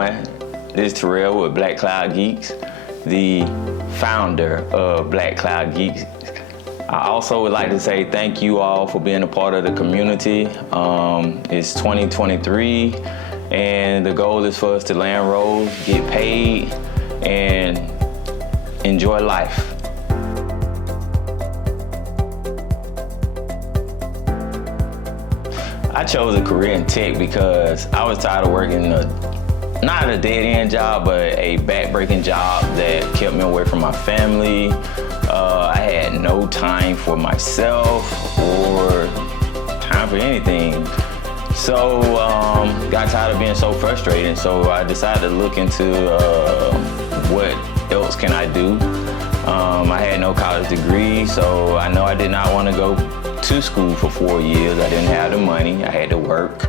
doing? This is Terrell with Black Cloud Geeks, the founder of Black Cloud Geeks. I also would like to say thank you all for being a part of the community. It's 2023, and the goal is for us to land roles, get paid, and enjoy life. I chose a career in tech because I was tired of working not a dead-end job, but a back-breaking job that kept me away from my family. I had no time for myself or time for anything. So got tired of being so frustrated. So I decided to look into what else can I do. I had no college degree, so I know I did not want to go to school for 4 years. I didn't have the money. I had to work.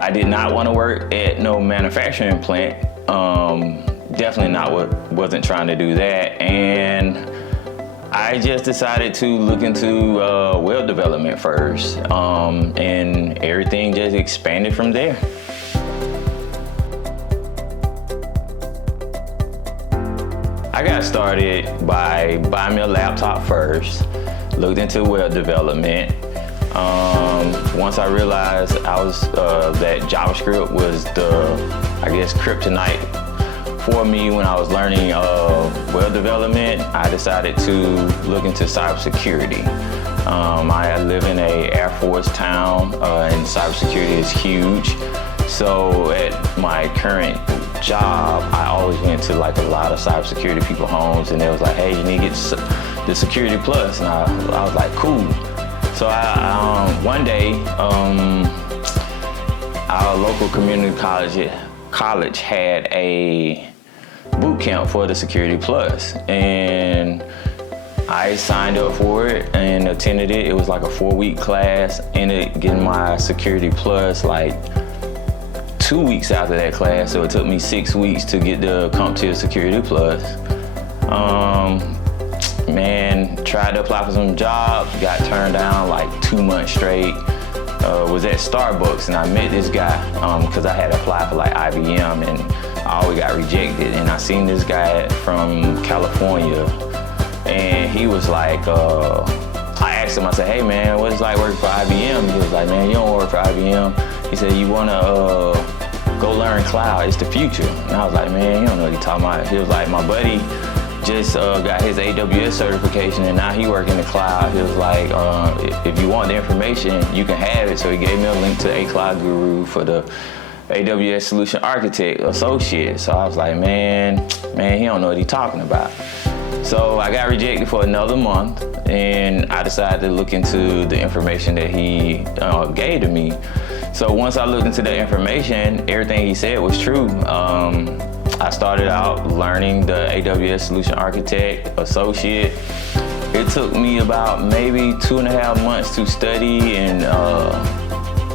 I did not want to work at no manufacturing plant. Definitely wasn't trying to do that. And I just decided to look into web development first. And everything just expanded from there. I got started by buying me a laptop first, looked into web development. Once I realized that JavaScript was the, kryptonite for me when I was learning web development, I decided to look into cybersecurity. I live in an Air Force town, and cybersecurity is huge. So at my current job, I always went to like a lot of cybersecurity people's homes, and they was like, "Hey, you need to get the Security Plus," and I was like, "Cool." So one day, our local community college had a boot camp for the Security Plus, and I signed up for it and attended it. It was like a 4-week class. Ended up getting my Security Plus like 2 weeks after that class, so it took me 6 weeks to get the CompTIA Security Plus. Tried to apply for some jobs, got turned down like 2 months straight. Was at Starbucks and I met this guy because I had applied for like IBM and I always got rejected. And I seen this guy from California and he was like, I asked him, I said, "Hey man, what is it like working for IBM?" He was like, "Man, you don't work for IBM." He said, "You wanna go learn cloud, it's the future." And I was like, "Man, you don't know what you're talking about." He was like, "My buddy just got his AWS certification and now he work in the cloud." He was like, "If you want the information, you can have it." So he gave me a link to A Cloud Guru for the AWS Solution Architect Associate. So I was like, man, he don't know what he's talking about. So I got rejected for another month and I decided to look into the information that he gave to me. So once I looked into that information, everything he said was true. I started out learning the AWS Solution Architect Associate. It took me about maybe 2.5 months to study and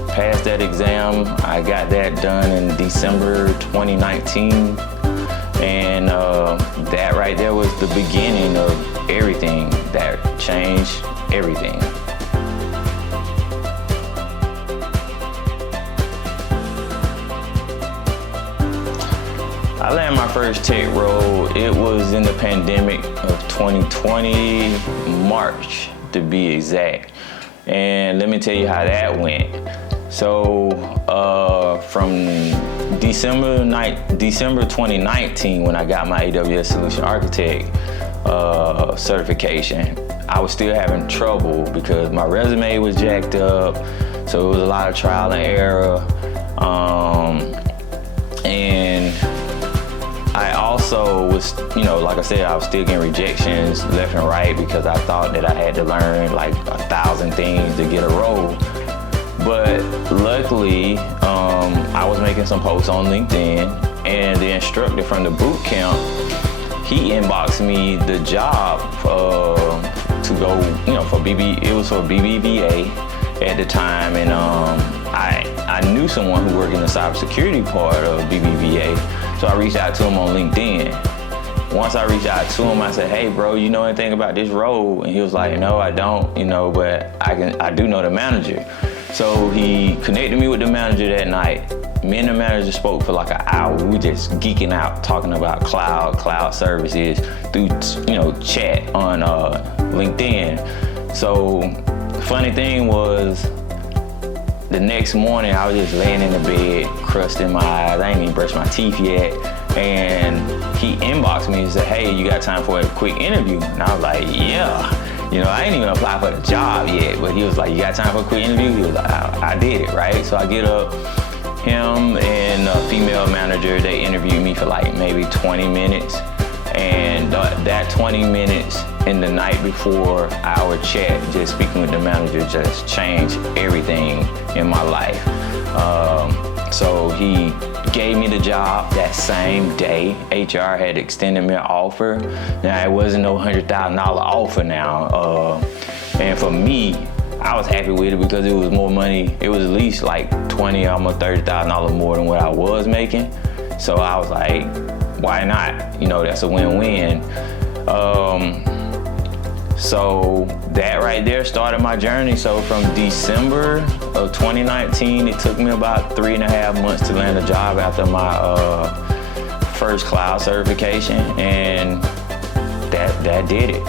pass that exam. I got that done in December 2019. And that right there was the beginning of everything. That changed everything. I landed my first tech role. It was in the pandemic of 2020, March to be exact. And let me tell you how that went. So from December 2019, when I got my AWS Solution Architect certification, I was still having trouble because my resume was jacked up. So it was a lot of trial and error. And I also was, like I said, I was still getting rejections left and right because I thought that I had to learn like 1,000 things to get a role. But luckily, I was making some posts on LinkedIn and the instructor from the boot camp, he inboxed me the job to go, for it was for BBVA at the time. And I knew someone who worked in the cybersecurity part of BBVA. So I reached out to him on LinkedIn. Once I reached out to him, I said, "Hey bro, you know anything about this role?" And he was like, "No, I don't, but I do know the manager." So he connected me with the manager that night. Me and the manager spoke for like an hour. We just geeking out, talking about cloud services through, chat on LinkedIn. So the funny thing was, the next morning I was just laying in the bed, crust in my eyes. I ain't even brushed my teeth yet. And he inboxed me and said, "Hey, you got time for a quick interview?" And I was like, "Yeah." I ain't even applied for the job yet, but he was like, "You got time for a quick interview?" He was like, I did it, right? So I get up, him and a female manager, they interviewed me for like maybe 20 minutes. And that 20 minutes in the night before our chat, just speaking with the manager, just changed everything in my life. So he gave me the job that same day. HR had extended me an offer. Now, it wasn't no $100,000 offer now. And for me, I was happy with it because it was more money. It was at least like $20, almost $30,000 more than what I was making. So I was like, why not? That's a win-win. So that right there started my journey. So from December of 2019, it took me about 3.5 months to land a job after my first cloud certification, and that did it.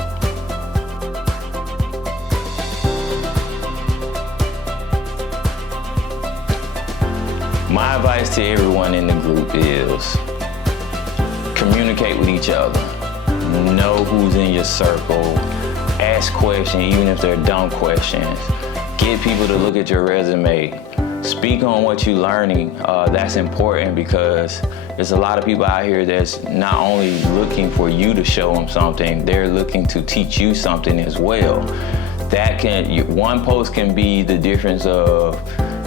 My advice to everyone in the group is communicate with each other. Know who's in your circle. Ask questions, even if they're dumb questions. Get people to look at your resume. Speak on what you're learning. That's important because there's a lot of people out here that's not only looking for you to show them something, they're looking to teach you something as well. One post can be the difference of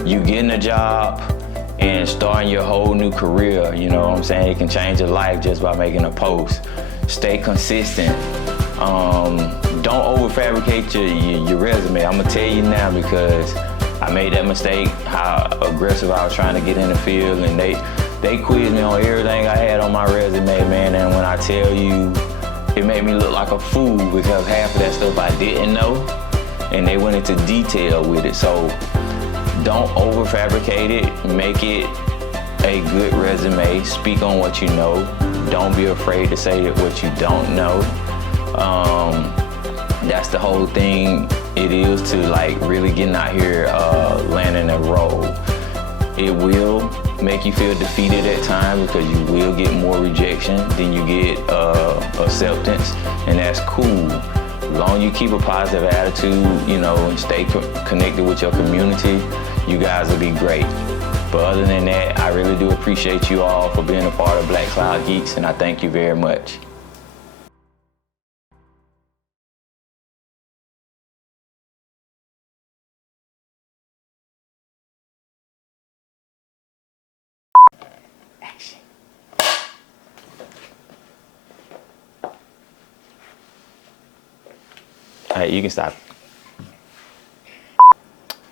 you getting a job and starting your whole new career. You know what I'm saying? It can change your life just by making a post. Stay consistent. Don't over-fabricate your resume. I'm gonna tell you now because I made that mistake, how aggressive I was trying to get in the field, and they quizzed me on everything I had on my resume, man, and when I tell you, it made me look like a fool because half of that stuff I didn't know, and they went into detail with it. So don't over-fabricate it, make it a good resume, speak on what you know. Don't be afraid to say what you don't know. That's the whole thing it is to like really getting out here, landing a role. It will make you feel defeated at times because you will get more rejection than you get acceptance, and that's cool. As long as you keep a positive attitude, and stay connected with your community, you guys will be great. But other than that, I really do appreciate you all for being a part of Black Cloud Geeks, and I thank you very much. Action. All right, you can stop.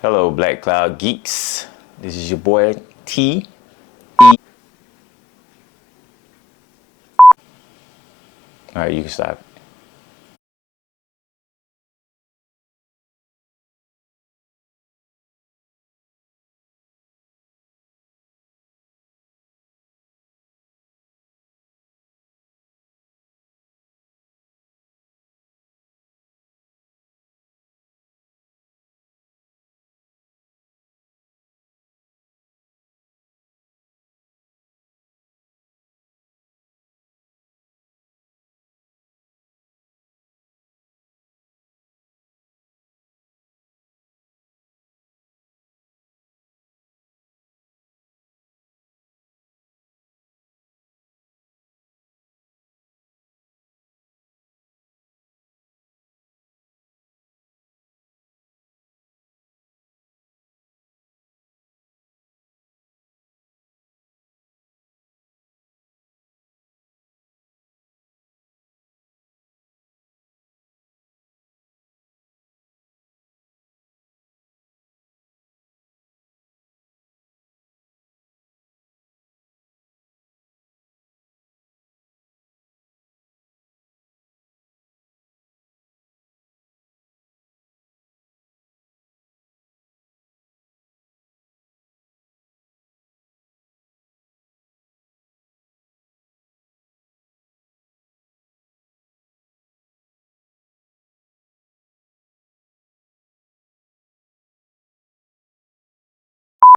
Hello, Black Cloud Geeks. This is your boy T. All right, you can stop.